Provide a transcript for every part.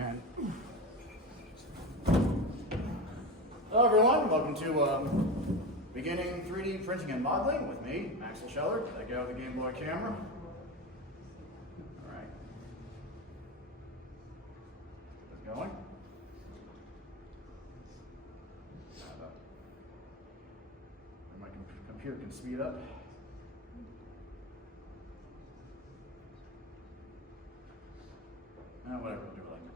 And hello everyone, welcome to beginning 3D printing and modeling with me, Maxwell Scheller, that guy with the Game Boy camera. All right, it's going. My computer can speed up. Whatever, we'll do it like that.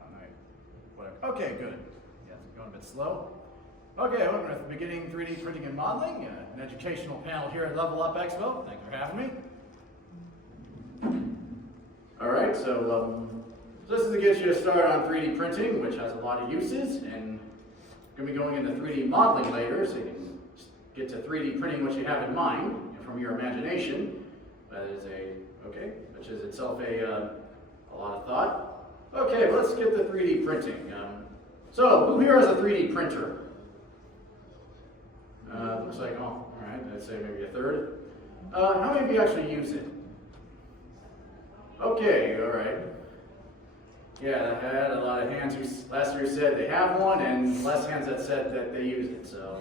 All right, whatever. Okay, good. Yeah, it's going a bit slow. Okay, welcome to the beginning 3D printing and modeling, an educational panel here at Level Up Expo. Thanks for having me. All right, so this is to get you started on 3D printing, which has a lot of uses, and we're going to be going into 3D modeling later, so you can get to 3D printing what you have in mind from your imagination. That is which is itself a lot of thought. Okay, let's get to 3D printing. So, who here has a 3D printer? Looks like, all right, I'd say maybe a third. How many of you actually use it? Okay, all right. Yeah, I had a lot of hands who last year said they have one, and less hands that said that they use it. So,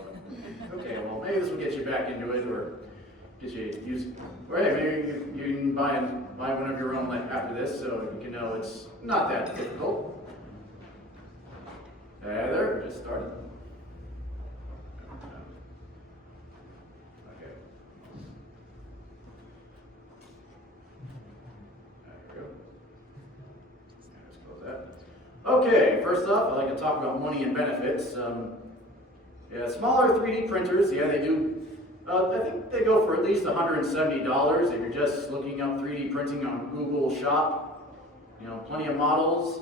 okay, well, maybe this will get you back into it, or get you use, or hey, maybe you can buy one of your own after this, so you can know it's not that difficult. There, just started. Okay. There we go. Let's close that. Okay, first off, I'd like to talk about money and benefits. Yeah, smaller 3D printers, yeah, they do. I think they go for at least $170 if you're just looking up 3D printing on Google Shop. You know, plenty of models.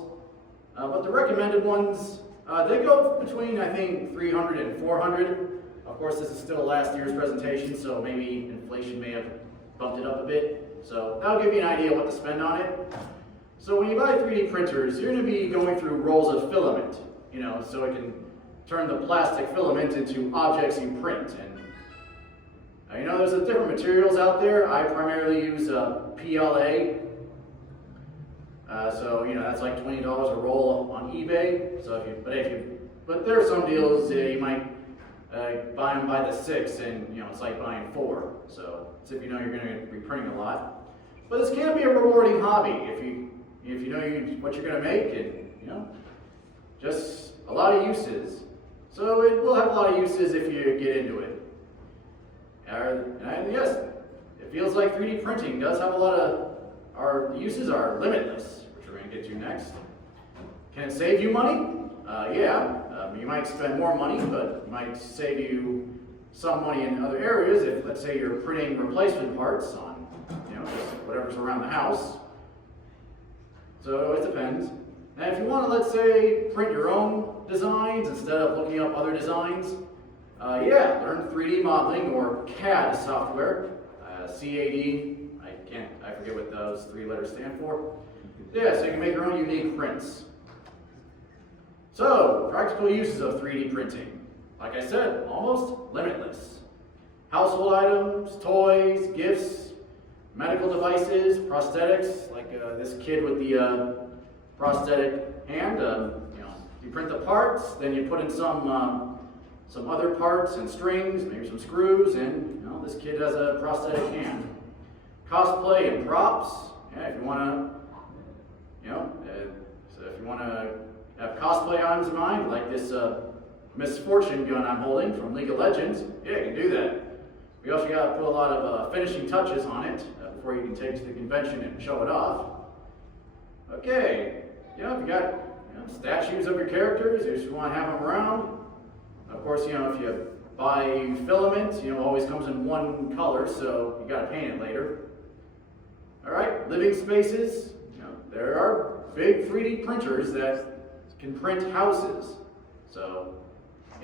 But the recommended ones, they go between, I think, $300 and $400. Of course, this is still last year's presentation, so maybe inflation may have bumped it up a bit. So that'll give you an idea what to spend on it. So when you buy 3D printers, you're going to be going through rolls of filament, you know, so it can turn the plastic filament into objects you print. And you know, there's different materials out there. I primarily use PLA. So, you know, that's like $20 a roll on eBay. So but there are some deals you might buy them by the 6, and you know, it's like buying 4. So it's if you know you're going to be printing a lot. But this can be a rewarding hobby if you know what you're going to make, and you know, just a lot of uses. So it will have a lot of uses if you get into it. And yes, it feels like 3D printing does have a lot of, the uses are limitless, which we're going to get to next. Can it save you money? Yeah, you might spend more money, but it might save you some money in other areas if, let's say, you're printing replacement parts on, you know, just whatever's around the house. So it depends. And if you want to, let's say, print your own designs instead of looking up other designs, yeah, learn 3D modeling or CAD software, CAD, I forget what those 3 letters stand for. Yeah, so you can make your own unique prints. So, practical uses of 3D printing. Like I said, almost limitless. Household items, toys, gifts, medical devices, prosthetics, like this kid with the prosthetic hand. You know, you print the parts, then you put in some other parts and strings, maybe some screws, and you know, this kid has a prosthetic hand. Cosplay and props. Yeah, if you want to, you know, so if you want to have cosplay items in mind, like this Miss Fortune gun I'm holding from League of Legends, yeah, you can do that. We also got to put a lot of finishing touches on it before you can take it to the convention and show it off. Okay, you know, if you got statues of your characters, you just want to have them around. Of course, you know, if you buy filament, you know, it always comes in one color, so you got to paint it later. All right, living spaces. You know, there are big 3D printers that can print houses. So,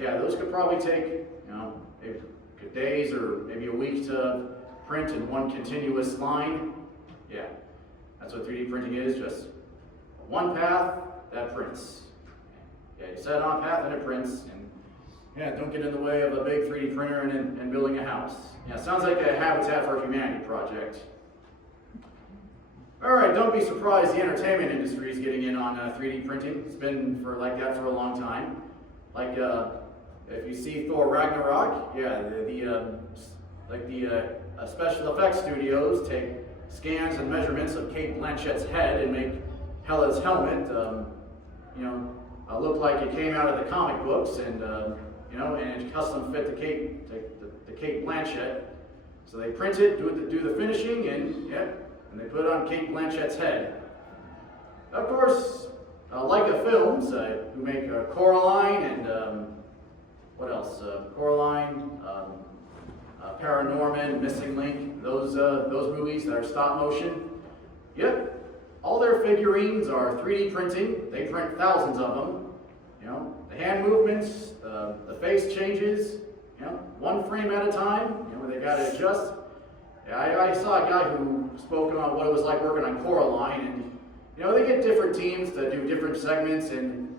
yeah, those could probably take, you know, maybe days or maybe a week to print in one continuous line. Yeah, that's what 3D printing is, just one path that prints. Yeah, you set it on a path and it prints. And yeah, don't get in the way of a big 3D printer and building a house. Yeah, sounds like a Habitat for Humanity project. All right, don't be surprised the entertainment industry is getting in on 3D printing. It's been like that for a long time. Like if you see Thor Ragnarok, yeah, the special effects studios take scans and measurements of Kate Blanchett's head and make Hela's helmet, look like it came out of the comic books, and and it's custom fit to Kate Blanchett. So they print it, do the finishing, and they put it on Kate Blanchett's head. Of course, Leica Films, who make Coraline and what else? Coraline, Paranorman, Missing Link. Those movies that are stop motion. Yep, all their figurines are 3D printing. They print thousands of them. The hand movements, the face changes. One frame at a time. They got to adjust. I saw a guy who spoke about what it was like working on Coraline, and they get different teams to do different segments, and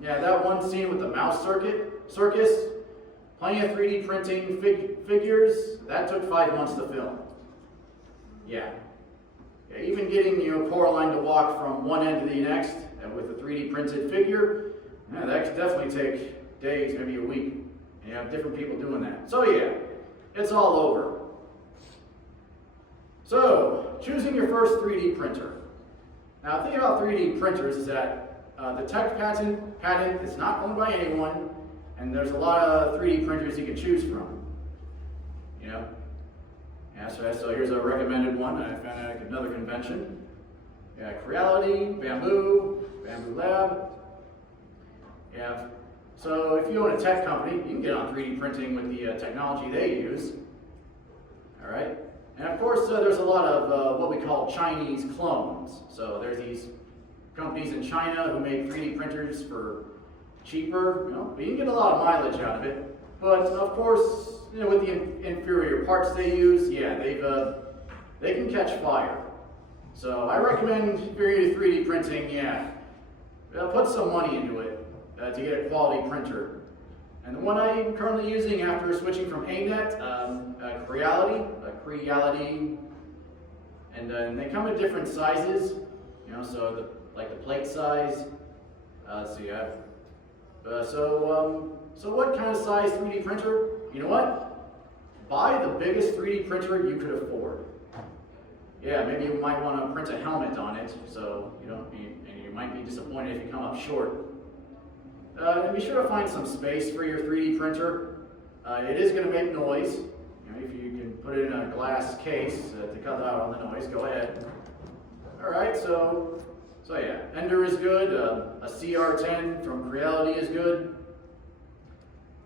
that one scene with the mouse circus, plenty of 3D printing figures, that took 5 months to film. Yeah, even getting Coraline to walk from one end to the next with a 3D printed figure, that could definitely take days, maybe a week. And you have different people doing that. So yeah, it's all over. So, choosing your first 3D printer. Now, the thing about 3D printers is that the tech patent is not owned by anyone, and there's a lot of 3D printers you can choose from. So here's a recommended one. I found at another convention. Creality, Bamboo Lab. So if you own a tech company, you can get on 3D printing with the technology they use. All right. And of course, there's a lot of what we call Chinese clones. So there's these companies in China who make 3D printers for cheaper, but you can get a lot of mileage out of it. But of course, with the inferior parts they use, they can catch fire. So I recommend if you're into 3D printing, put some money into it to get a quality printer. And the one I'm currently using after switching from ANET, Creality, and they come in different sizes, so the plate size. So what kind of size 3D printer? You know what? Buy the biggest 3D printer you could afford. Yeah, maybe you might want to print a helmet on it, so and you might be disappointed if you come up short. And be sure to find some space for your 3D printer. It is going to make noise. If you can put it in a glass case to cut out all the noise, go ahead. All right, so Ender is good. A CR10 from Creality is good.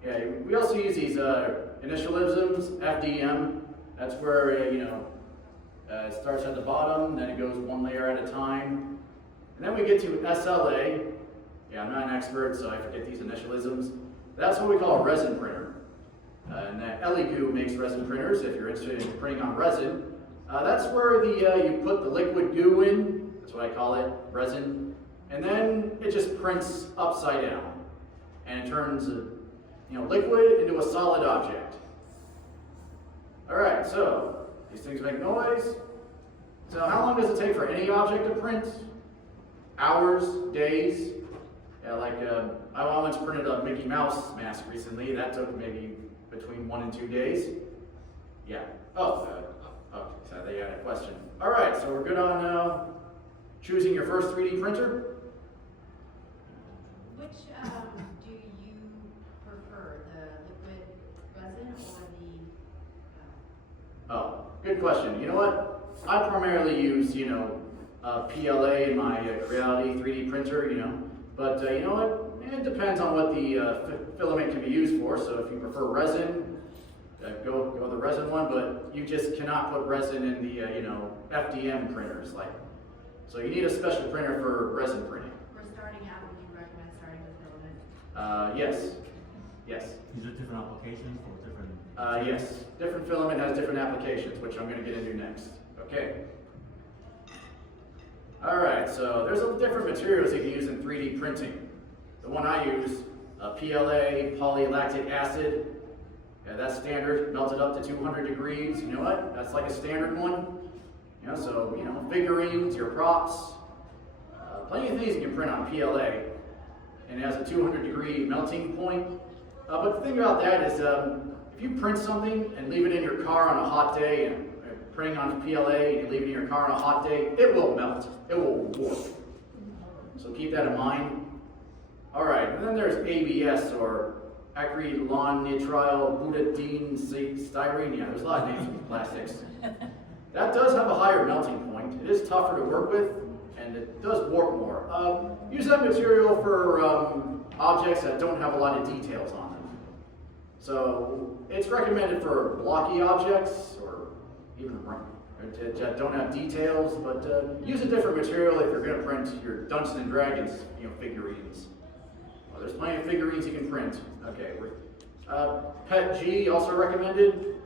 Yeah, we also use these initialisms, FDM. That's where it starts at the bottom, then it goes one layer at a time, and then we get to SLA. Yeah, I'm not an expert, so I forget these initialisms. That's what we call a resin printer. And Elegoo makes resin printers if you're interested in printing on resin. That's where you put the liquid goo in, that's what I call it, resin, and then it just prints upside down. And it turns liquid into a solid object. Alright, so these things make noise. So how long does it take for any object to print? Hours, days? Yeah, I once printed a Mickey Mouse mask recently. That took maybe between 1 and 2 days. Yeah. So they had a question. All right, so we're good on choosing your first 3D printer. Which do you prefer, the liquid resin or the? Oh, good question. You know what? I primarily use PLA in my Creality 3D printer. But you know what? It depends on what the filament can be used for. So if you prefer resin, go the resin one. But you just cannot put resin in the FDM printers. So you need a special printer for resin printing. For starting out, would you recommend starting with filament? Yes. Is there different applications for different? Yes. Different filament has different applications, which I'm going to get into next. Okay. All right, so there's different materials you can use in 3D printing. The one I use, PLA, polylactic acid. Yeah, that's standard, melted up to 200 degrees. You know what? That's like a standard one. You know, so, you know, figurines, your props, plenty of things you can print on PLA. And it has a 200-degree melting point. But the thing about that is, if you print something and leave it in your car on a hot day, and printing on PLA and you leave it in your car on a hot day, it will melt. It will warp. So keep that in mind. All right, and then there's ABS, or acrylonitrile butadiene styrene. Yeah, there's a lot of names for plastics. That does have a higher melting point. It is tougher to work with, and it does warp more. Use that material for objects that don't have a lot of details on them. So it's recommended for blocky objects, or even that don't have details, but use a different material if you're going to print your Dungeons and Dragons, you know, figurines. Well, there's plenty of figurines you can print. Okay, PET G also recommended.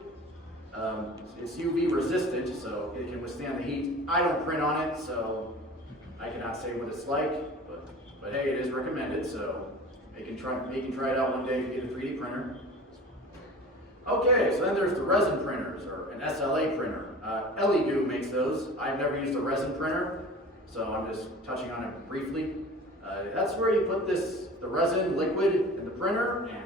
It's UV resistant, so it can withstand the heat. I don't print on it, so I cannot say what it's like, but hey, it is recommended, so you can try it out one day if you get a 3D printer. Okay, so then there's the resin printers, or an SLA printer. Elegoo makes those. I've never used a resin printer, so I'm just touching on it briefly. That's where you put the resin liquid in the printer, and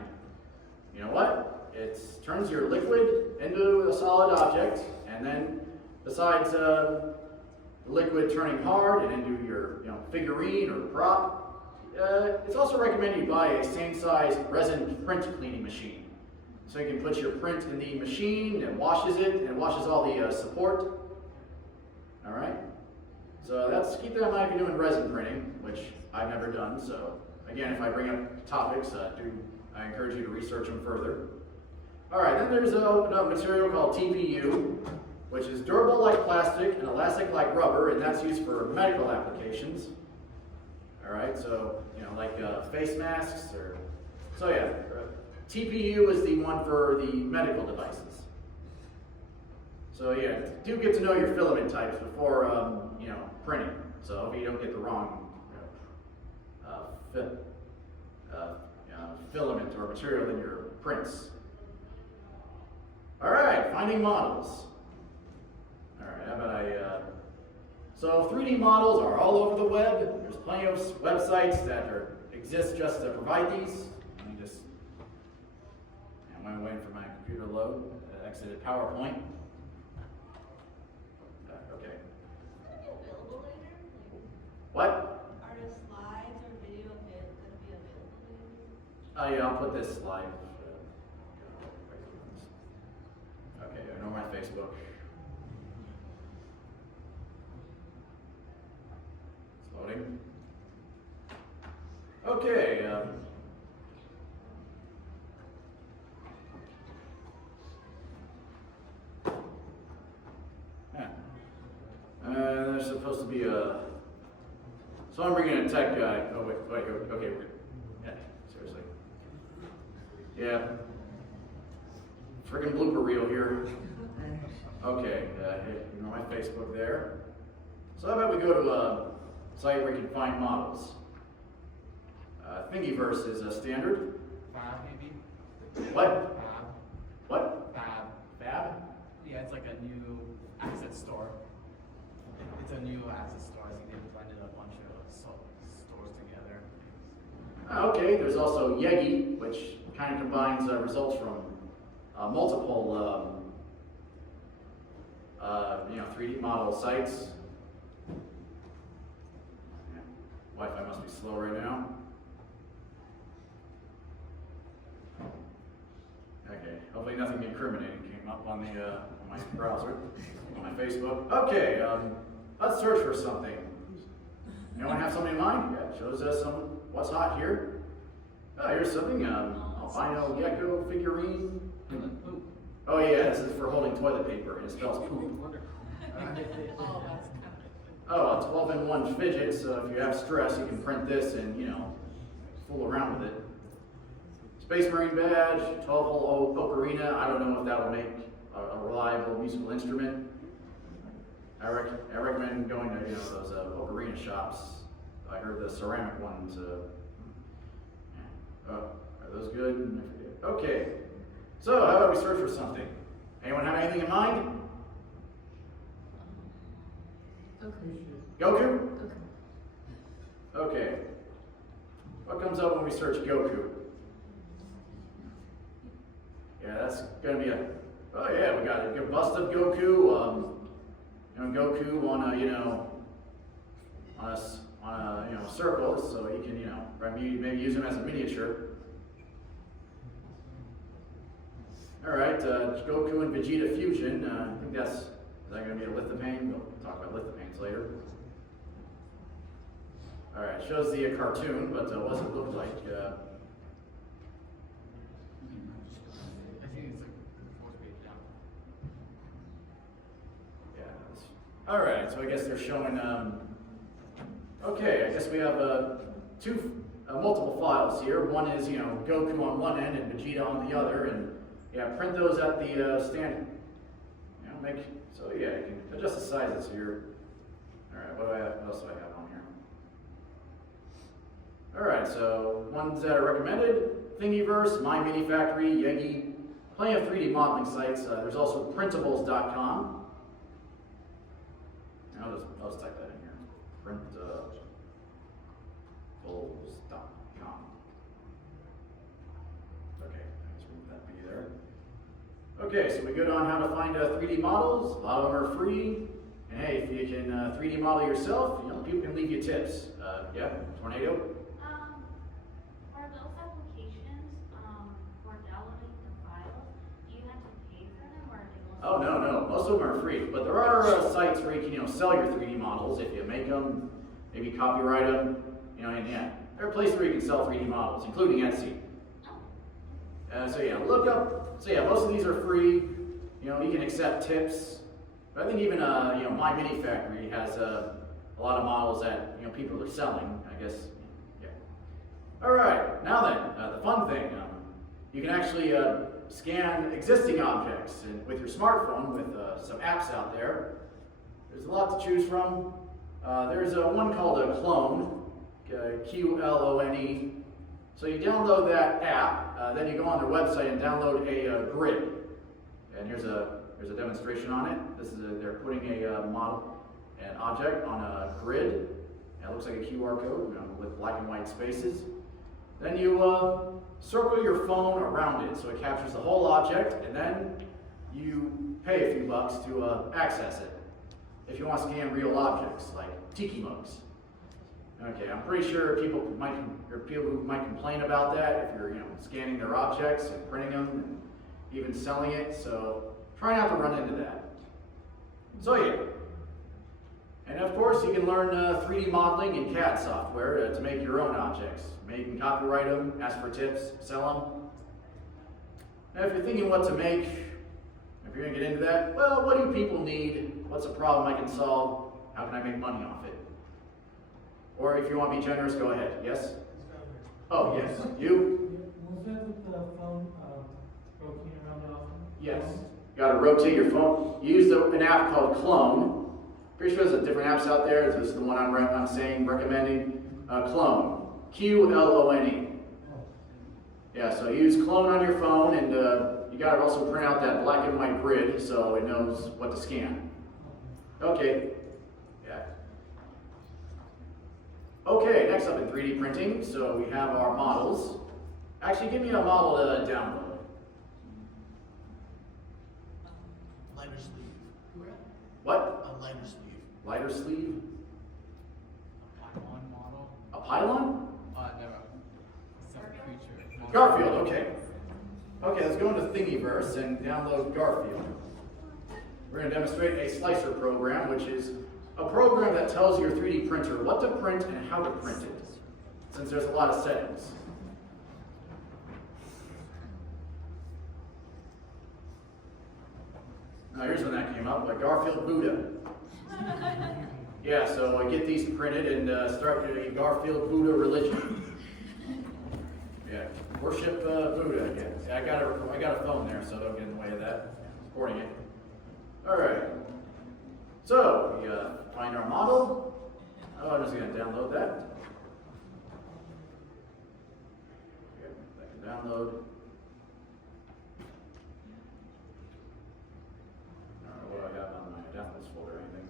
you know what? It turns your liquid into a solid object, and then besides the liquid turning hard and into your figurine or prop, it's also recommended you buy a same size resin print cleaning machine. So you can put your print in the machine, and washes it, and it washes all the support. All right. So keep that in mind if you're doing resin printing, which I've never done. So again, if I bring up topics, I encourage you to research them further. All right. Then there's a material called TPU, which is durable like plastic and elastic like rubber, and that's used for medical applications. All right. So like face masks, or so yeah. TPU is the one for the medical devices. So yeah, do get to know your filament types before printing. So if you don't get the wrong filament or material in your prints. All right, finding models. All right, how about so 3D models are all over the web. There's plenty of websites that exist just to provide these. I'm waiting for my computer to load. Exited PowerPoint. Okay. Are they available later? What? Are the slides or video going to be available later? Yeah, I'll put this slide. Okay, I know my Facebook. It's loading. Okay. There's supposed to be so I'm bringing a tech guy. Oh wait, okay, yeah, seriously. Yeah. Friggin' blooper reel here. Okay, my Facebook there. So how about we go to a site where you can find models. Thingiverse is a standard. Fab, maybe? What? Fab. What? Fab. Fab? Yeah, it's like a new asset store. It's a new asset store. I think they blended a bunch of stores together. Okay, there's also Yegi, which kind of combines results from multiple 3D model sites. Yeah. Wi-Fi must be slow right now. Okay, hopefully nothing incriminating came up on my browser, on my Facebook. Okay, let's search for something. Anyone have something in mind? Yeah, shows us what's hot here. Oh, here's something. Albino gecko figurine. Oh yeah, this is for holding toilet paper, and it spells poop. Oh, that's Oh, a 12-in-1 fidget, so if you have stress, you can print this and, fool around with it. Space Marine badge, 12-hole ocarina. I don't know if that will make a reliable musical instrument. I recommend going to those ocarina shops. I heard the ceramic ones. Are those good? Okay. So how about we search for something? Anyone have anything in mind? Okay. Goku? Okay. Okay. What comes up when we search Goku? Yeah, that's gonna be oh yeah, we got a bust of Goku, Goku on a, on a circle, so you can, maybe use him as a miniature. Alright, Goku and Vegeta Fusion, I think is that gonna be a lithopane? We'll talk about lithopanes later. Alright, shows the cartoon, but what does it look like? I think it's like the fourth page down. Yeah. Alright, so I guess they're showing, okay, I guess we have multiple files here. One is, Goku on one end and Vegeta on the other, and yeah, print those at the stand. So yeah, you can adjust the sizes here. Alright, what else do I have on here? Alright, so ones that are recommended: Thingiverse, My Mini Factory, Yegi, plenty of 3D modeling sites. There's also printables.com. I'll just type that in here. Printables.com. Okay, let's move that B there. Okay, so we go on how to find 3D models. A lot of them are free. And hey, if you can 3D model yourself, people can leave you tips. Yeah, Tornado? For those applications, for downloading the files, do you have to pay for them or are they Oh, no. Most of them are free. But there are sites where you can, sell your 3D models if you make them, maybe copyright them, and yeah. There are places where you can sell 3D models, including Etsy. So yeah, look up. So yeah, most of these are free. You can accept tips. But I think even My Mini Factory has a lot of models that people are selling. I guess. Yeah. All right. Now then, the fun thing. You can actually scan existing objects with your smartphone with some apps out there. There's a lot to choose from. There's one called a Clone, Qlone. So you download that app, then you go on their website and download a grid. And here's a demonstration on it. They're putting a model, an object on a grid. And it looks like a QR code with black and white spaces. Then you circle your phone around it so it captures the whole object, and then you pay a few bucks to access it. If you want to scan real objects like tiki mugs. Okay, I'm pretty sure there are people who might complain about that if you're scanning their objects and printing them and even selling it. So try not to run into that. So yeah. And of course, you can learn 3D modeling in CAD software to make your own objects. Maybe you can copyright them, ask for tips, sell them. Now, if you're thinking what to make, if you're going to get into that, well, what do people need? What's a problem I can solve? How can I make money off it? Or if you want to be generous, go ahead. Yes? Oh, yes. You? Was that with the phone rotating around the office? Yes. You got to rotate your phone. Use an app called Clone. Pretty sure there's different apps out there. This is the one I'm recommending. Clone. Qlone. Yeah, so use Clone on your phone, and you got to also print out that black and white grid so it knows what to scan. Okay. Yeah. Okay, next up in 3D printing, so we have our models. Actually, give me a model to download. Lighter sleeve. What? A lighter sleeve. Lighter sleeve? A pylon model. A pylon? Never. Some creature. Garfield, okay. Okay, let's go into Thingiverse and download Garfield. We're going to demonstrate a slicer program, which is a program that tells your 3D printer what to print and how to print it, since there's a lot of settings. Now here's when that came up, like Garfield Buddha. Yeah, so I get these printed and start a Garfield Buddha religion. Yeah, worship Buddha again. Yeah, I got a phone there, so don't get in the way of that. Recording it. All right. So we find our model. Oh, I'm just going to download that. Okay, I can download. I don't know what I have on my downloads folder or anything.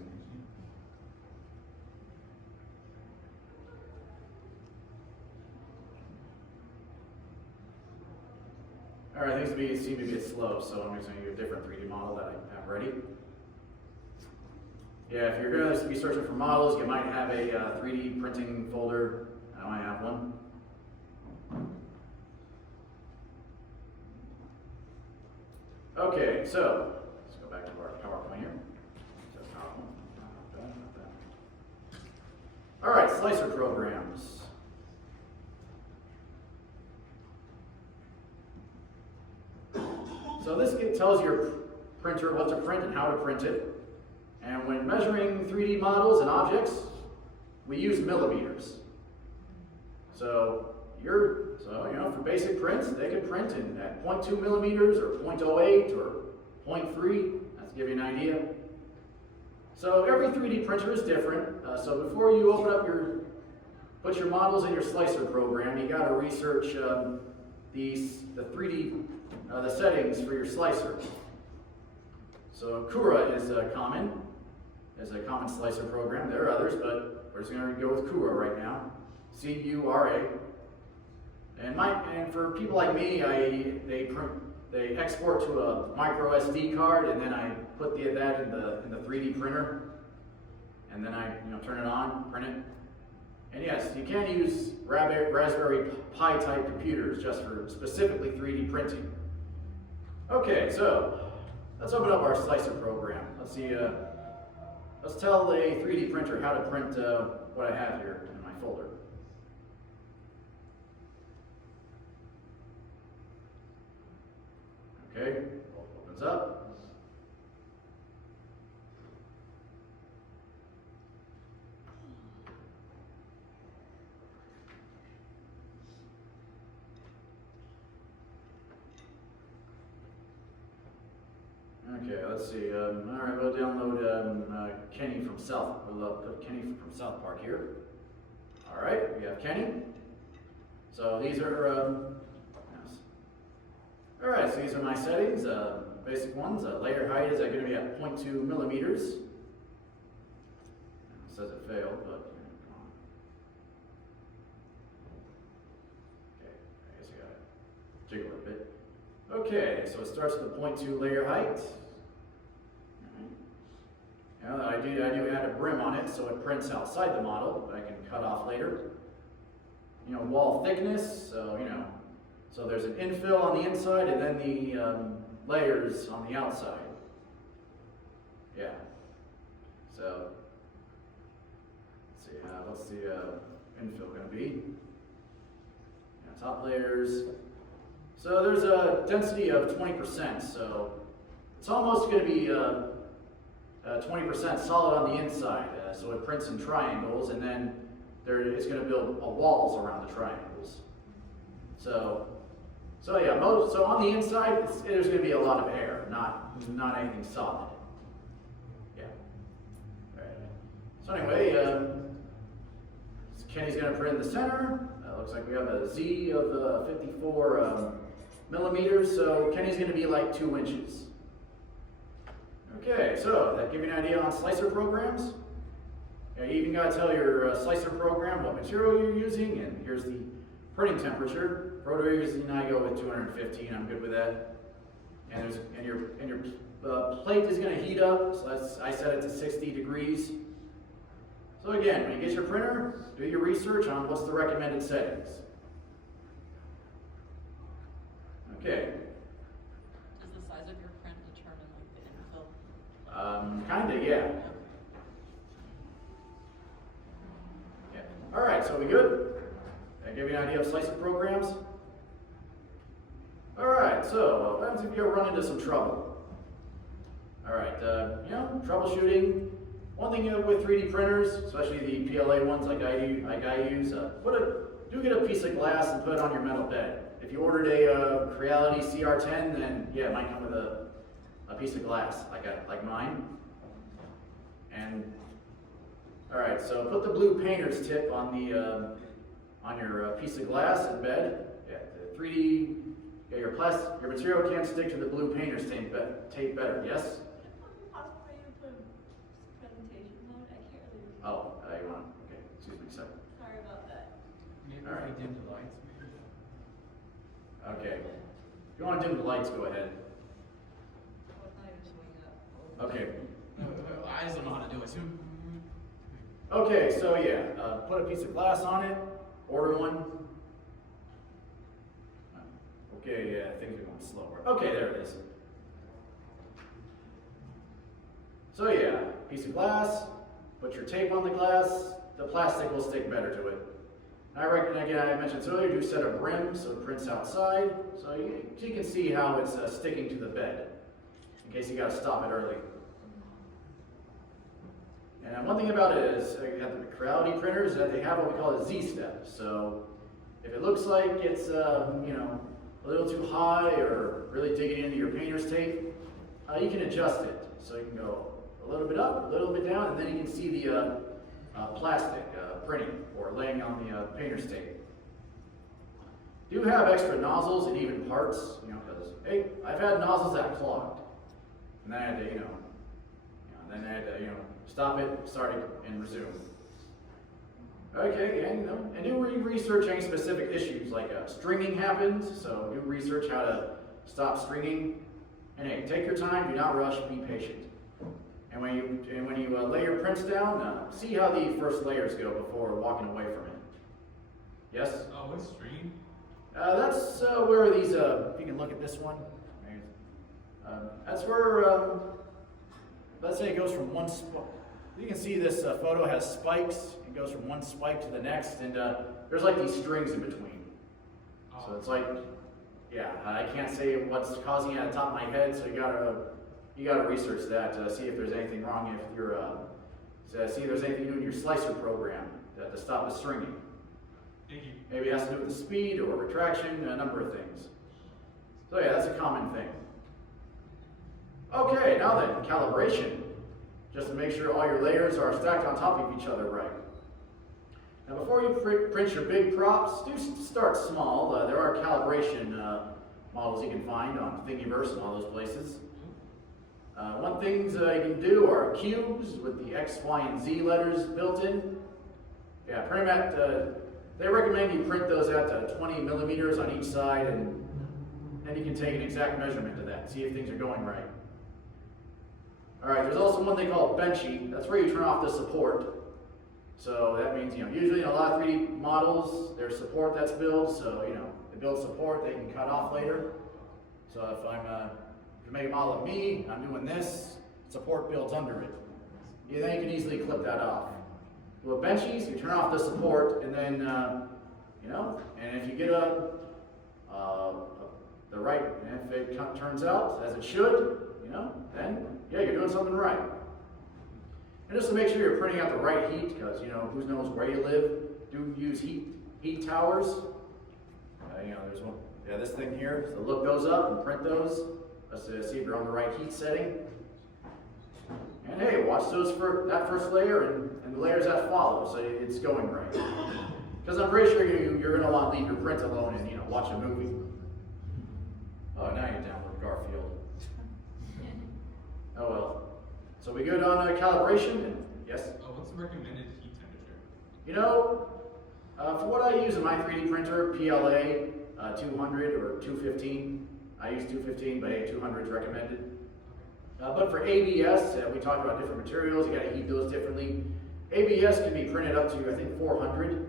All right, things seem to be a bit slow, so I'm just going to give you a different 3D model that I have ready. Yeah, if you're going to be searching for models, you might have a 3D printing folder. I might have one. Okay, so let's go back to our PowerPoint here. All right, slicer programs. So this tells your printer what to print and how to print it. And when measuring 3D models and objects, we use millimeters. So for basic prints, they could print at 0.2 millimeters or 0.08 or 0.3. That's to give you an idea. So every 3D printer is different. So before you put your models in your slicer program, you got to research the settings for your slicer. So Cura is a common slicer program. There are others, but we're just going to go with Cura right now. C-U-R-A. And for people like me, they export to a micro SD card, and then I put that in the 3D printer, and then I turn it on, print it. And yes, you can use Raspberry Pi type computers just for specifically 3D printing. Okay, so let's open up our slicer program. Let's see. Let's tell a 3D printer how to print what I have here in my folder. Okay, opens up. Okay, let's see. All right, we'll download Kenny from We'll put Kenny from South Park here. All right, we have Kenny. So these are. Yes. All right, so these are my settings. Basic ones. Layer height is going to be at 0.2 millimeters. It says it failed, but come on. Okay, I guess I got to jiggle it a bit. Okay, so it starts with a 0.2 layer height. I do add a brim on it so it prints outside the model, but I can cut off later. Wall thickness, so there's an infill on the inside and then the layers on the outside. Yeah. So let's see, what's the infill going to be? Yeah, top layers. So there's a density of 20%, so it's almost going to be 20% solid on the inside, so it prints in triangles, and then it's going to build walls around the triangles. So on the inside, there's going to be a lot of air, not anything solid. Yeah. All right. So anyway, Kenny's going to print in the center. Looks like we have a Z of 54 millimeters, so Kenny's going to be like 2 inches. Okay, so that give you an idea on slicer programs. You even got to tell your slicer program what material you're using, and here's the printing temperature. Rotary, I go with 215. I'm good with that. And your plate is going to heat up. So I set it to 60 degrees. So again, when you get your printer, do your research on what's the recommended settings. Okay. Does the size of your print determine like the infill? Kinda, yeah. Yeah. All right, so we good? Did I give you an idea of slicer programs? All right, so what happens if you ever run into some trouble? All right, troubleshooting. One thing with 3D printers, especially the PLA ones like I use, do get a piece of glass and put it on your metal bed. If you ordered a Creality CR10, then yeah, it might come with a piece of glass like mine. And all right, so put the blue painter's tip on the on your piece of glass in bed. Yeah, the 3D. Yeah, your material can't stick to the blue painter's tape better. Yes. Oh, you want? Okay, excuse me, sir. Sorry about that. Maybe All right. if we dim the lights, maybe. Okay. you want to dim the lights, go ahead. Oh, it's not even showing up. Okay. I just don't know how to do it. Okay, so yeah, put a piece of glass on it, order one. Okay, yeah, things are going slower. Okay, there it is. So yeah, piece of glass, put your tape on the glass, the plastic will stick better to it. I reckon, again, I mentioned this earlier, do set a brim so it prints outside, so you can see how it's sticking to the bed, in case you gotta stop it early. And one thing about it is, you have the Creality printers, that they have what we call a Z-step. So if it looks like it's, you know, a little too high or really digging into your painter's tape, you can adjust it. So you can go a little bit up, a little bit down, and then you can see the plastic printing or laying on the painter's tape. Do have extra nozzles in even parts, you know, because, hey, I've had nozzles that clogged. And then I had to, stop it, start it, and resume. Okay, and do research any specific issues, like stringing happens, so do research how to stop stringing. And hey, take your time, do not rush, be patient. And when you lay your prints down, see how the first layers go before walking away from it. Yes? Oh, what's stringing? That's where these, if you can look at this one, that's where, let's say it goes from one spot. You can see this photo has spikes. It goes from one spike to the next, and there's like these strings in between. So it's like, yeah, I can't say what's causing it at the top of my head, so you gotta research that to see if there's anything wrong if you're, see if there's anything new in your slicer program to stop the stringing. Thank you. Maybe it has to do with the speed or retraction, a number of things. So yeah, that's a common thing. Okay, now then, calibration. Just to make sure all your layers are stacked on top of each other right. Now before you print your big props, do start small. There are calibration models you can find on Thingiverse and all those places. One things you can do are cubes with the X, Y, and Z letters built in. Yeah, print them at, they recommend you print those at 20 millimeters on each side, and then you can take an exact measurement of that, see if things are going right. All right, there's also one they call benchy. That's where you turn off the support. So that means, usually in a lot of 3D models, there's support that's built. So, they build support, they can cut off later. So if you make a model of me, I'm doing this, support builds under it. Yeah, then you can easily clip that off. With benchies, you turn off the support, and then, and if you get the right, and if it turns out as it should, then, yeah, you're doing something right. And just to make sure you're printing out the right heat, because, who knows where you live, do use heat towers. There's one, this thing here, so look those up and print those. Let's see if you're on the right heat setting. And hey, watch those for that first layer and the layers that follow, so it's going right. Because I'm pretty sure you're going to want to leave your print alone and, watch a movie. Oh, now you're down with Garfield. Oh well. So we good on calibration? And yes? What's the recommended heat temperature? For what I use in my 3D printer, PLA 200 or 215. I use 215, but hey, 200 is recommended. But for ABS, we talked about different materials. You got to heat those differently. ABS can be printed up to, I think, 400.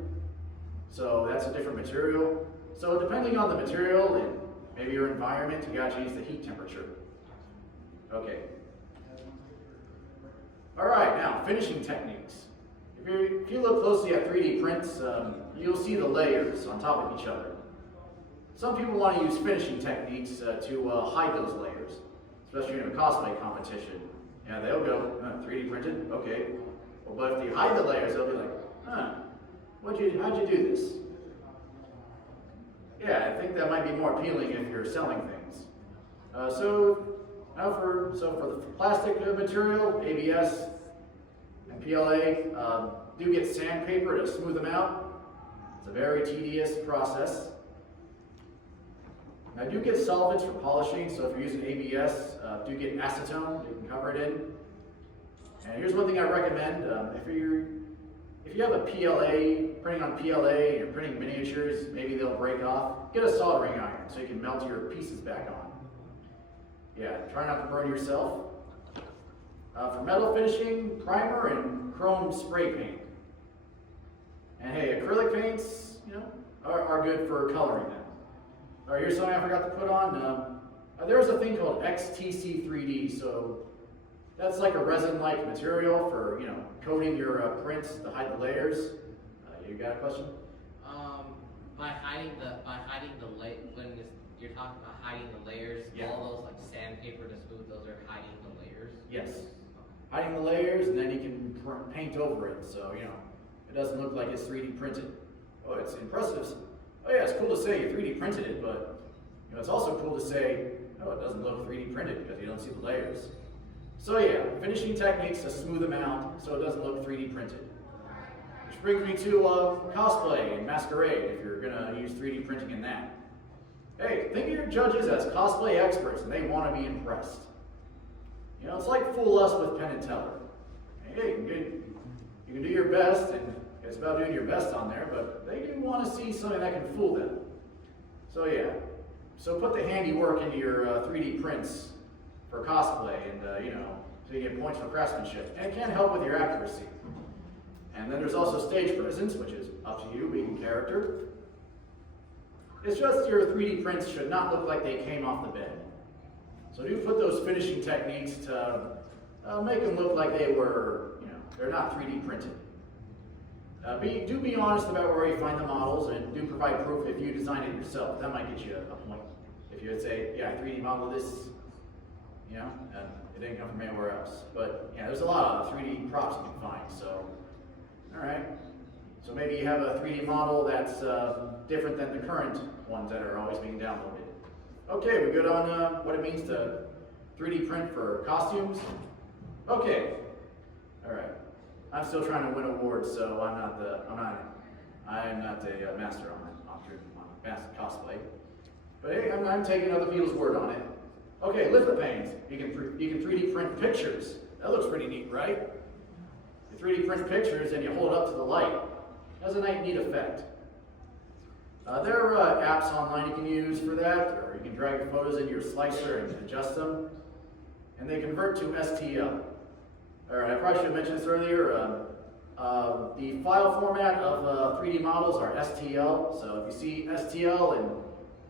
So that's a different material. So depending on the material and maybe your environment, you got to change the heat temperature. Okay. All right, now finishing techniques. If you look closely at 3D prints, you'll see the layers on top of each other. Some people want to use finishing techniques to hide those layers, especially in a cosplay competition. Yeah, they'll go, 3D printed, okay. Well, but if you hide the layers, they'll be like, how'd you do this? Yeah, I think that might be more appealing if you're selling things. For the plastic material, ABS and PLA, do get sandpaper to smooth them out. It's a very tedious process. Now do get solvents for polishing, so if you're using ABS, do get acetone, you can cover it in. And here's one thing I recommend, if if you have a PLA, printing on PLA, and you're printing miniatures, maybe they'll break off. Get a soldering iron so you can melt your pieces back on. Yeah, try not to burn yourself. For metal finishing, primer and chrome spray paint. And hey, acrylic paints, you know, are good for coloring them. All right, here's something I forgot to put on. There's a thing called XTC 3D, so that's like a resin-like material for, you know, coating your prints to hide the layers. You got a question? When you're talking about hiding the layers, Yeah. all those like sandpaper to smooth, those are hiding the layers. Yes. Hiding the layers, and then you can paint over it, so, you know, it doesn't look like it's 3D printed. Oh, it's impressive. Oh yeah, it's cool to say you 3D printed it, but, you know, it's also cool to say, oh, it doesn't look 3D printed because you don't see the layers. So yeah, finishing techniques to smooth them out so it doesn't look 3D printed. Which brings me to cosplay and masquerade, if you're gonna use 3D printing in that. Hey, think of your judges as cosplay experts and they want to be impressed. You know, it's like fool us with Penn and Teller. Hey, you can do your best, and it's about doing your best on there, but they do want to see something that can fool them. So yeah, so put the handiwork into your 3D prints for cosplay, and you know, so you get points for craftsmanship, and it can help with your accuracy. And then there's also stage presence, which is up to you, being character. It's just your 3D prints should not look like they came off the bed. So do put those finishing techniques to make them look like they were, you know, they're not 3D printed. Do be honest about where you find the models, and do provide proof if you designed it yourself. That might get you a point. If you would say, yeah, I 3D modeled this, you know, and it didn't come from anywhere else. But yeah, there's a lot of 3D props you can find, so, all right. So maybe you have a 3D model that's different than the current ones that are always being downloaded. Okay, we're good on what it means to 3D print for costumes? Okay, all right. I'm still trying to win awards, so I'm not a master on cosplay. But hey, I'm taking other people's word on it. Okay, lithopanes. You can 3D print pictures. That looks pretty neat, right? You 3D print pictures and you hold it up to the light. That's a neat effect. There are apps online you can use for that, or you can drag your photos into your slicer and adjust them, and they convert to STL. All right, I probably should have mentioned this earlier. The file format of 3D models are STL, so if you see STL and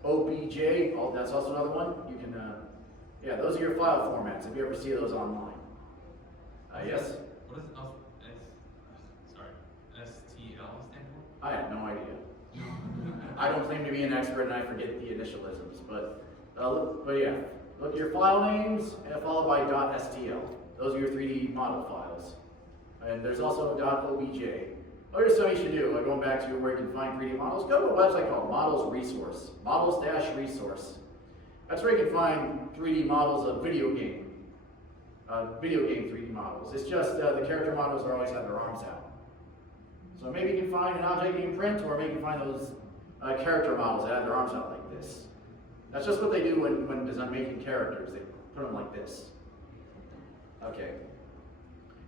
OBJ, that's also another one, you can, yeah, those are your file formats if you ever see those online. Yes? What does STL stand for? I have no idea. I don't claim to be an expert and I forget the initialisms, but yeah, look at your file names and followed by .stl. Those are your 3D model files. And there's also .obj. Oh, here's something you should do. Going back to where you can find 3D models, go to a website called Models Resource. Models-Resource. That's where you can find 3D models of video game 3D models. It's just the character models are always have their arms out. So maybe you can find an object you can print, or maybe you can find those character models that have their arms out like this. That's just what they do when making characters. They put them like this. Okay.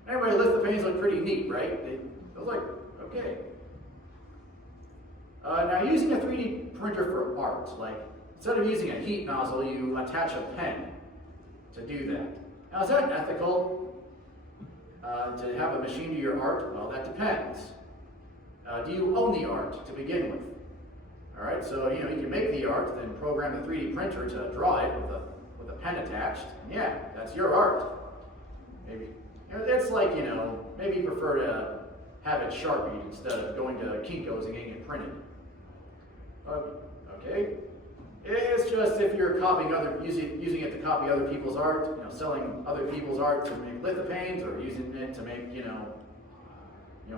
Anyway, lithopanes look pretty neat, right? They look like, okay. Now using a 3D printer for art, like instead of using a heat nozzle, you attach a pen to do that. Now is that ethical to have a machine do your art? Well, that depends. Do you own the art to begin with? All right, so you know you can make the art, then program the 3D printer to draw it with a pen attached. And yeah, that's your art. Maybe it's like, you know, maybe you prefer to have it sharpied instead of going to Kinko's and getting it printed. Okay, it's just if you're copying using it to copy other people's art, you know, selling other people's art to make lithopanes, or using it to make you know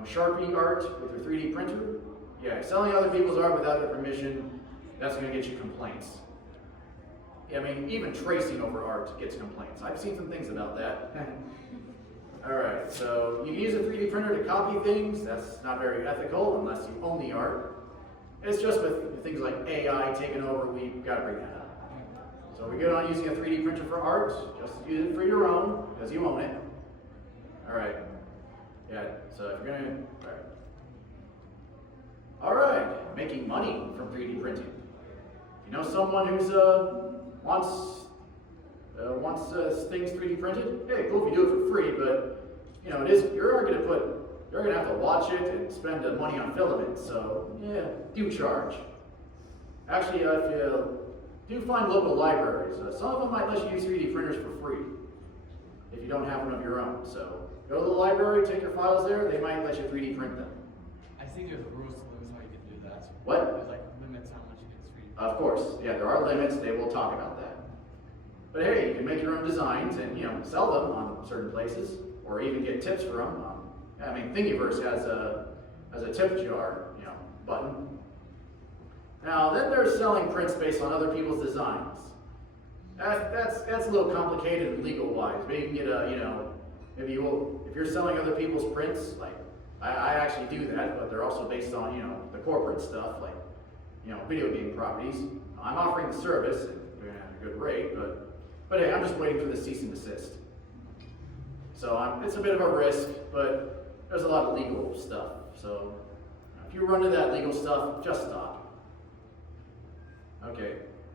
Sharpie art with your 3D printer. Yeah, selling other people's art without their permission, that's going to get you complaints. I mean, even tracing over art gets complaints. I've seen some things about that. All right, so you use a 3D printer to copy things. That's not very ethical unless you own the art. It's just with things like AI taking over, we've got to bring that up. So we're good on using a 3D printer for art. Just use it for your own because you own it. All right. Yeah, so if you're going to, all right. making money from 3D printing. If you know someone who's wants things 3D printed, hey, cool if you do it for free, but you know, you're gonna have to watch it and spend the money on filaments, so yeah, do charge. Actually, if you do find local libraries, some of them might let you use 3D printers for free if you don't have one of your own. So go to the library, take your files there, they might let you 3D print them. I think there's rules to limits how you can do that. What? There's like limits how much you can 3D. Of course, yeah, there are limits, they will talk about that. But hey, you can make your own designs and, you know, sell them on certain places, or even get tips for them. I mean, Thingiverse has a tip jar, you know, button. Now, then they're selling prints based on other people's designs. That's a little complicated legal-wise. Maybe you can get a, you know, maybe you will, if you're selling other people's prints, like, I actually do that, but they're also based on, you know, the corporate stuff, like, you know, video game properties. I'm offering the service, and you're gonna have a good rate, but hey, I'm just waiting for the cease and desist. So it's a bit of a risk, but there's a lot of legal stuff. So if you run into that legal stuff, just stop. Okay,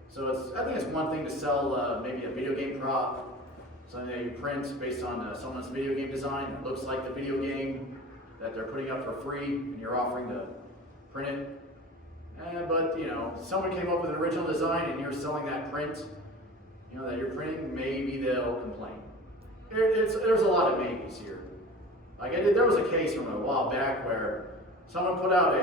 so I think it's one thing to sell maybe a video game prop, something that you print based on someone's video game design. It looks like the video game that they're putting up for free, and you're offering to print it. But you know, someone came up with an original design, and you're selling that print, you know, that you're printing. Maybe they'll complain. There's a lot of maybes here. Like there was a case from a while back where someone put out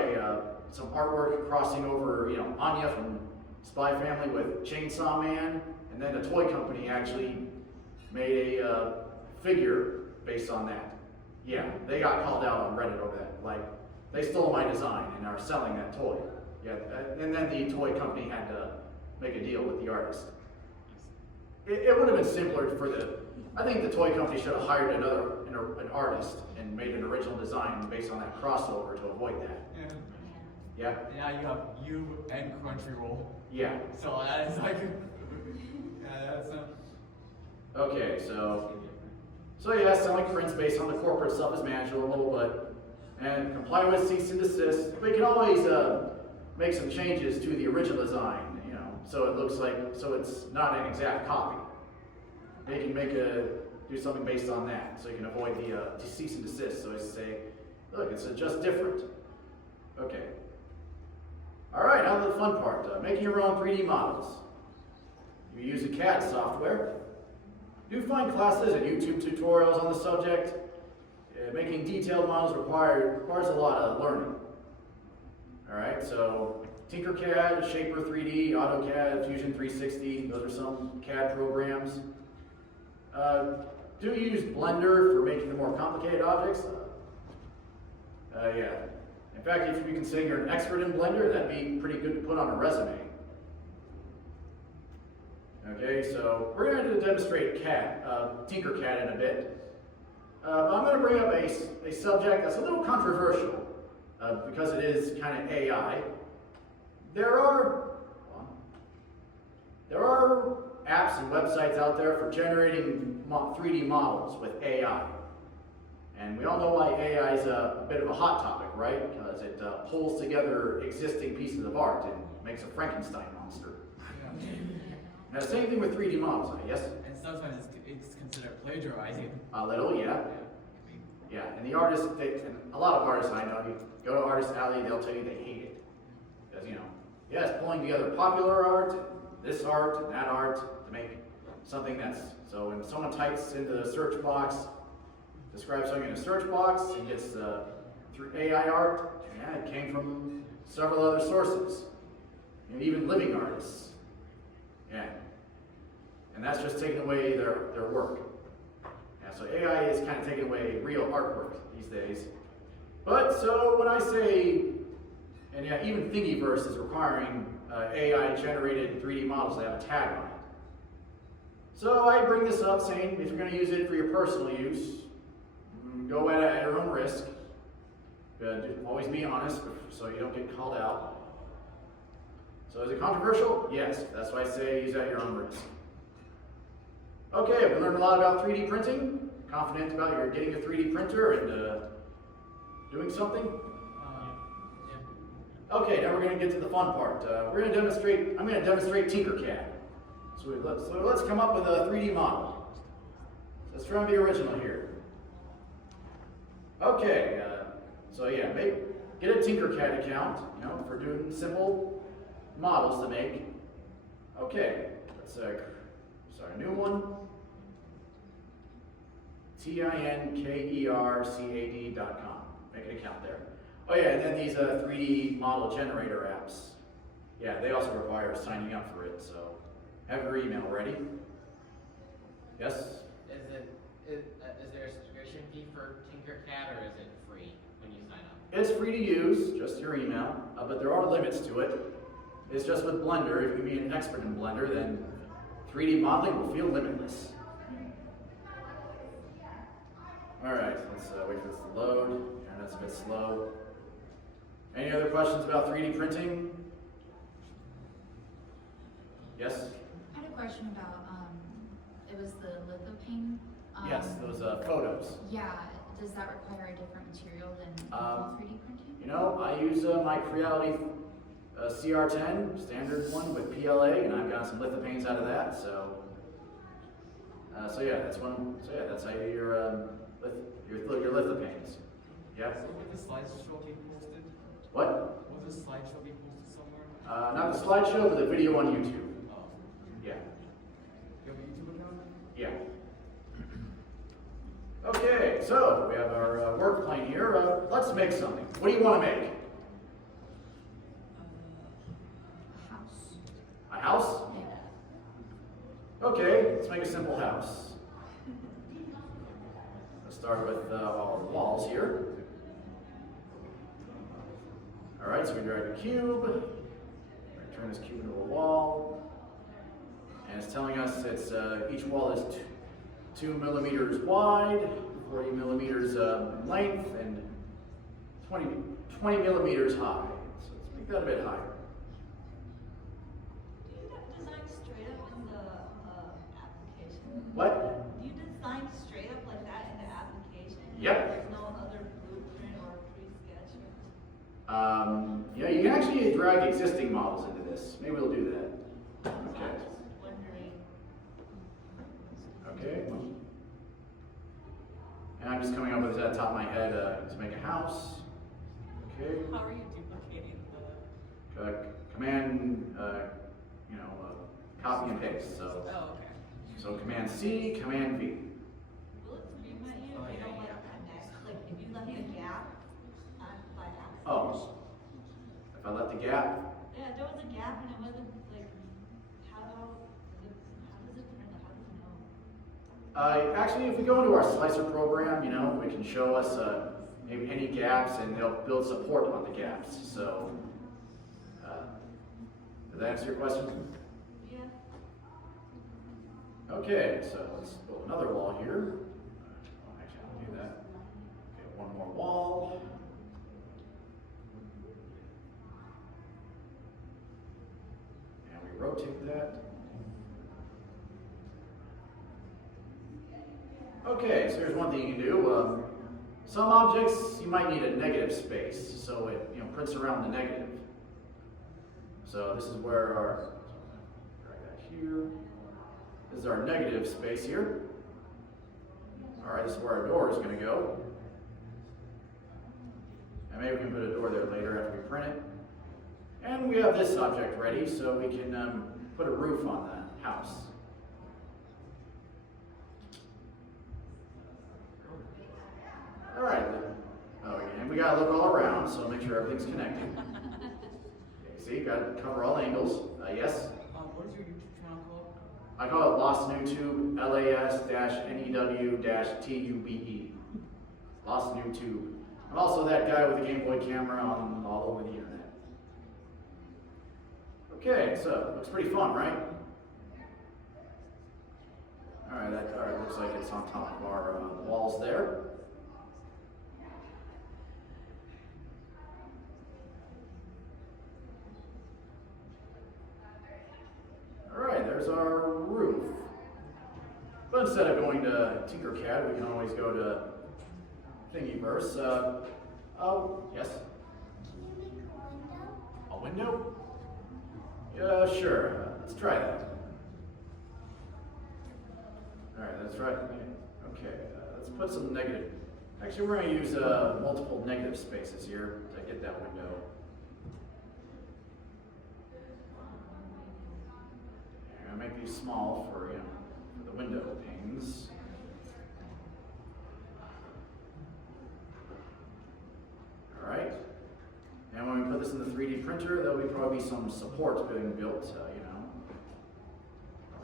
some artwork crossing over, you know, Anya from Spy Family with Chainsaw Man, and then the toy company actually made a figure based on that. Yeah, they got called out on Reddit over that. Like, they stole my design and are selling that toy. Yeah, and then the toy company had to make a deal with the artist. It would have been simpler I think the toy company should have hired an artist and made an original design based on that crossover to avoid that. Yeah. Yeah? Now you have you and Crunchyroll. Yeah. So that is like, yeah, that's Okay, so yeah, selling prints based on the corporate stuff is manageable, and comply with cease and desist. We can always make some changes to the original design, you know, so it looks like, so it's not an exact copy. They can do something based on that, so you can avoid the cease and desist. So I say, look, it's just different. Okay. All right, now to the fun part, making your own 3D models. You use a CAD software. Do find classes and YouTube tutorials on the subject. Making detailed models requires a lot of learning. All right, so Tinkercad, Shaper 3D, AutoCAD, Fusion 360, those are some CAD programs. Do use Blender for making the more complicated objects? Yeah. In fact, if you can say you're an expert in Blender, that'd be pretty good to put on a resume. Okay, so we're going to demonstrate Tinkercad in a bit. But I'm going to bring up a subject that's a little controversial because it is kind of AI. There are apps and websites out there for generating 3D models with AI. And we all know why AI is a bit of a hot topic, right? Because it pulls together existing pieces of art and makes a Frankenstein monster. yeah. Now, same thing with 3D models, yes? And sometimes it's considered plagiarizing. A little, yeah. Yeah, and the artists, and a lot of artists I know, you go to Artist Alley, they'll tell you they hate it. Because, you know, yeah, it's pulling together popular art, and this art, and that art, to make something that's, so when someone types into the search box, describes something in a search box, and gets through AI art, yeah, it came from several other sources, and even living artists. Yeah, and that's just taking away their work. Yeah, so AI is kind of taking away real artwork these days. But so when I say, and yeah, even Thingiverse is requiring AI-generated 3D models that have a tag on it. So I bring this up saying, if you're going to use it for your personal use, go at your own risk. Always be honest, so you don't get called out. So is it controversial? Yes, that's why I say use at your own risk. Okay, we learned a lot about 3D printing. Confident about your getting a 3D printer and doing something? Yeah. Okay, now we're going to get to the fun part. I'm going to demonstrate Tinkercad. So let's come up with a 3D model. Let's try and be original here. Okay, so yeah, get a Tinkercad account, for doing simple models to make. Okay, let's start a new one. tinkercad.com. Make an account there. Oh yeah, and then these 3D model generator apps. Yeah, they also require signing up for it, so have your email ready. Yes? Is there a subscription fee for Tinkercad or is it free when you sign up? It's free to use, just your email, but there are limits to it. It's just with Blender, if you be an expert in Blender, then 3D modeling will feel limitless. Alright, let's wait for this to load. And that's a bit slow. Any other questions about 3D printing? Yes? I had a question about, it was the lithophane. Yes, those photos. Yeah, does that require a different material than full 3D printing? I use my Creality CR10, standard one with PLA, and I've got some lithophanes out of that, so yeah, that's one. So yeah, that's how you do your lithophanes. Yeah. So will the slideshow be posted? What? Will the slideshow be posted somewhere? Not the slideshow, but the video on YouTube. Oh. Yeah. You have a YouTube account? Yeah. Okay, so we have our work plane here. Let's make something. What do you want to make? A house. A house? Yeah. Okay, let's make a simple house. Let's start with our walls here. Alright, so we drag a cube. Turn this cube into a wall. And it's telling us each wall is 2 millimeters wide, 40 millimeters in length, and 20 millimeters high. So let's make that a bit higher. Do you design straight up in the application? What? Do you design straight up like that in the application? Yep. There's no other blueprint or pre-sketch? Yeah, you can actually drag existing models into this. Maybe we'll do that. I Okay. was just wondering. Okay. And I'm just coming up with this at the top of my head to make a house. Okay. How are you duplicating the? Command, copy and paste. So, Oh, okay. so Command C, Command V. Will it be my you Oh, if you yeah, don't yeah. like connect? Like if you left a gap by accident? Oh, if I left the gap, Yeah, there was a gap and it wasn't like, how does it print? How does it know? actually, if we go into our slicer program, it can show us maybe any gaps, and they'll build support on the gaps. So, did that answer your question? Yeah. Okay, so let's build another wall here. Actually, I'll do that. Okay, one more wall. And we rotate that. Okay, so here's one thing you can do. Some objects, you might need a negative space, so it prints around the negative. So this is where our, drag that here. This is our negative space here. All right, this is where our door is going to go. And maybe we can put a door there later after we print it. And we have this object ready, so we can put a roof on the house. All right, oh, and we got to look all around, so make sure everything's connected. Okay, see, got to cover all angles. Yes? What is your YouTube channel called? I call it Lost New Tube, LAS-NEW-TUBE. Lost New Tube. I'm also that guy with the Game Boy camera on all over the internet. Okay, so looks pretty fun, right? All right, looks like it's on top of our walls there. All right, there's our roof. But instead of going to Tinkercad, we can always go to Thingiverse. Oh, yes? Can you make a window? window? Yeah, sure. Let's try that. All right, that's right. Okay, let's put some negative. Actually, we're going to use multiple negative spaces here to get that window. And I'll make these small for, you know, for the window panes. All right. And when we put this in the 3D printer, there'll be probably some supports being built, you know,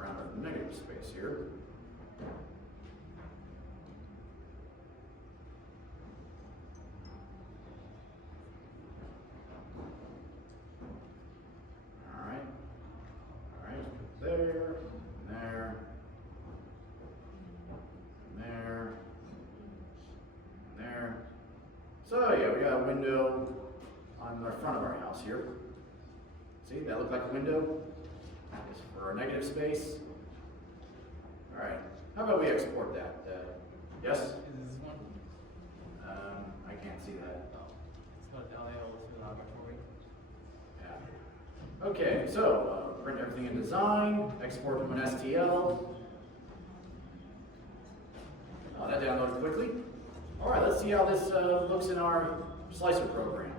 around the negative space here. All right. All right. Put there, and there, and there, and there. So yeah, we got a window on the front of our house here. See, that looked like a window. It's for our negative space. All right, how about we export that? Yes? Is this one? I can't see that. Oh, it's got LVL to the laboratory. Yeah. Okay, so print everything in design, export to an STL. Oh, that downloaded quickly. All right, let's see how this looks in our slicer program.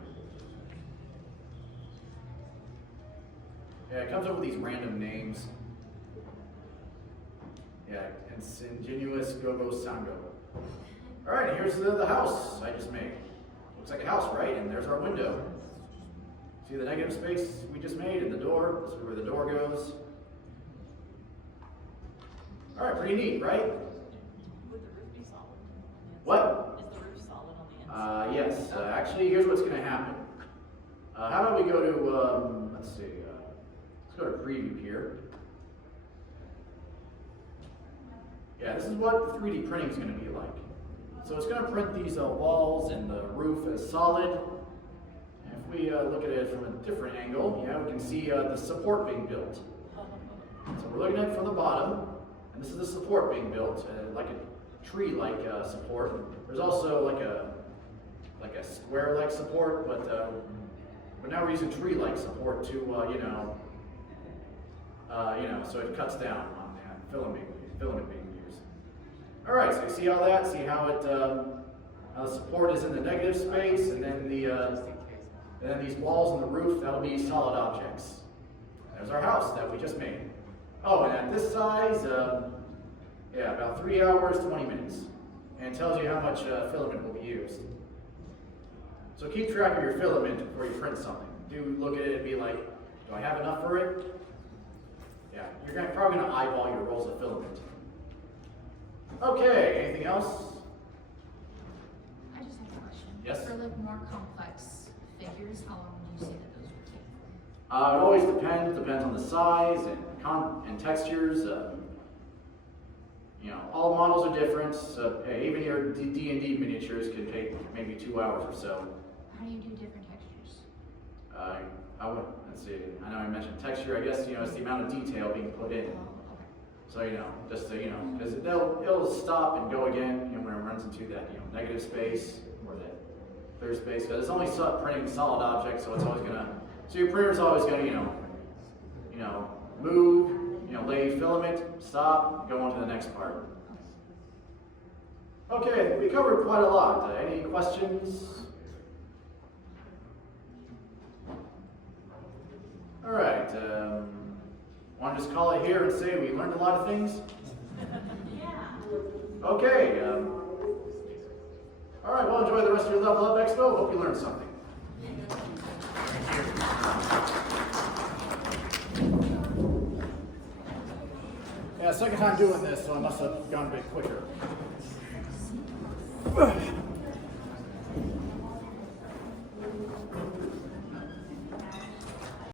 Yeah, it comes up with these random names. Yeah, Ingenuous Go-Go Sango. All right, here's the house I just made. Looks like a house, right? And there's our window. See the negative space we just made and the door? This is where the door goes. All right, pretty neat, right? Would the roof be solid? What? Is the roof solid on the inside? Yes. Actually, here's what's going to happen. How about we go to, let's see, let's go to preview here. Yeah, this is what 3D printing is going to be like. So it's going to print these walls and the roof as solid. And if we look at it from a different angle, yeah, we can see the support being built. So we're looking at it from the bottom, and this is the support being built, like a tree-like support. There's also like a square-like support, but now we're using tree-like support to so it cuts down on that filament being used. All right, so you see all that? See how the support is in the negative space, and then these walls and the roof, that'll be solid objects. There's our house that we just made. Oh, and at this size, about 3 hours, 20 minutes. And it tells you how much filament will be used. So keep track of your filament before you print something. Do look at it and be like, do I have enough for it? Yeah, you're probably going to eyeball your rolls of filament. Okay, anything else? I just have a question. Yes? For like more complex figures, how long would you say that those would take? It always depends on the size and textures. All models are different. So, even your D&D miniatures can take maybe 2 hours or so. How do you do different textures? Let's see. I know I mentioned texture. I guess it's the amount of detail being put in. Oh, okay. So just so because it'll stop and go again. When it runs into that negative space or that clear space. Because it's only printing solid objects, so it's always gonna. So your printer's always gonna move. Lay filament, stop, go on to the next part. Okay, we covered quite a lot. Any questions? All right. Want to just call it here and say we learned a lot of things? Yeah. Okay. All right, well, enjoy the rest of your Level Up Expo. Hope you learned something. Yeah, second time doing this, so I must have gone a bit quicker.